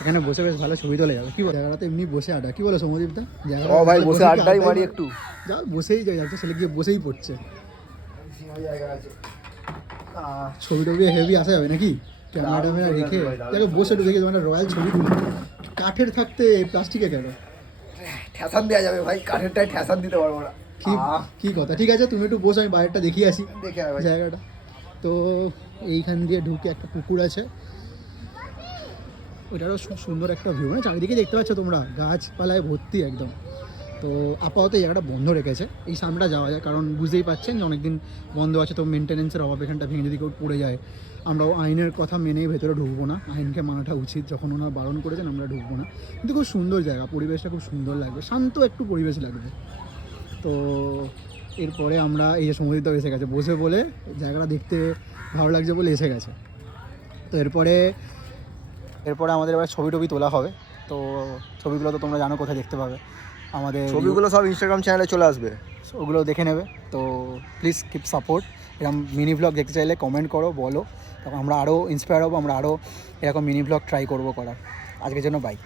এখানে বসে বেশ ভালো ছবি তোলা যাবে। কি বল, জায়গাটাতে এমনি বসে আড্ডা, কি বলো সৌম্যদীপদা? ও ভাই বসে আড্ডাই মারি একটু। যা বসেই যাই, একটা ছেলে গিয়ে বসেই পড়ছে। ছবি টবি হেভি আসা যাবে নাকি? ক্যামেরা ট্যামেরা রেখে দেখো বসে একটু দেখি তোমার রয়্যাল ছবি তুলি। কাঠের থাকতে প্লাস্টিকে কেন? ঠ্যাসান দেওয়া যাবে ভাই, কাঠেরটাই ঠ্যাসান দিতে পারবো না। কি কি কথা, ঠিক আছে তুমি একটু বসো, আমি বাইরেটা দেখিয়ে আসি দেখে আয় ভাই। জায়গাটা। তো এইখান দিয়ে ঢুকে একটা পুকুর আছে, ওইটারও সুন্দর একটা ভিউ, মানে চারিদিকে দেখতে পাচ্ছ তোমরা গাছপালায় ভর্তি একদম। তো আপাতত এই জায়গাটা বন্ধ রেখেছে, এই সামনেটা যাওয়া যায়, কারণ বুঝতেই পারছেন যে অনেকদিন বন্ধ আছে, তো মেনটেন্যান্সের অভাব, এখানটা ভেঙে যদি কেউ পড়ে যায় আমরাও আইনের কথা মেনেই ভেতরে ঢুকবো না, আইনকে মানাটা উচিত, যখন ওনারা বারণ করেছেন আমরা ঢুকবো না। কিন্তু খুব সুন্দর জায়গা, পরিবেশটা খুব সুন্দর লাগবে, শান্ত একটু পরিবেশ লাগবে। তো এরপরে আমরা এই যে সমুদ্রটাও এসে গেছে, বসে বলে জায়গাটা দেখতে ভালো লাগছে বলে এসে গেছে। তো এরপরে আমাদের এবার ছবি টবি তোলা হবে। তো ছবিগুলো তো তোমরা জানো কোথায় দেখতে পাবে, আমাদের ছবিগুলো সব ইনস্টাগ্রাম চ্যানেলে চলে আসবে, ওগুলো দেখে নেবে। তো প্লিজ কিপ সাপোর্ট। এরকম মিনি ভ্লগ দেখতে চাইলে কমেন্ট করো, বলো, তখন আমরা আরও ইন্সপায়ার হবো, আমরা আরও এরকম মিনি ভ্লগ ট্রাই করবো করার। আজকের জন্য বাই।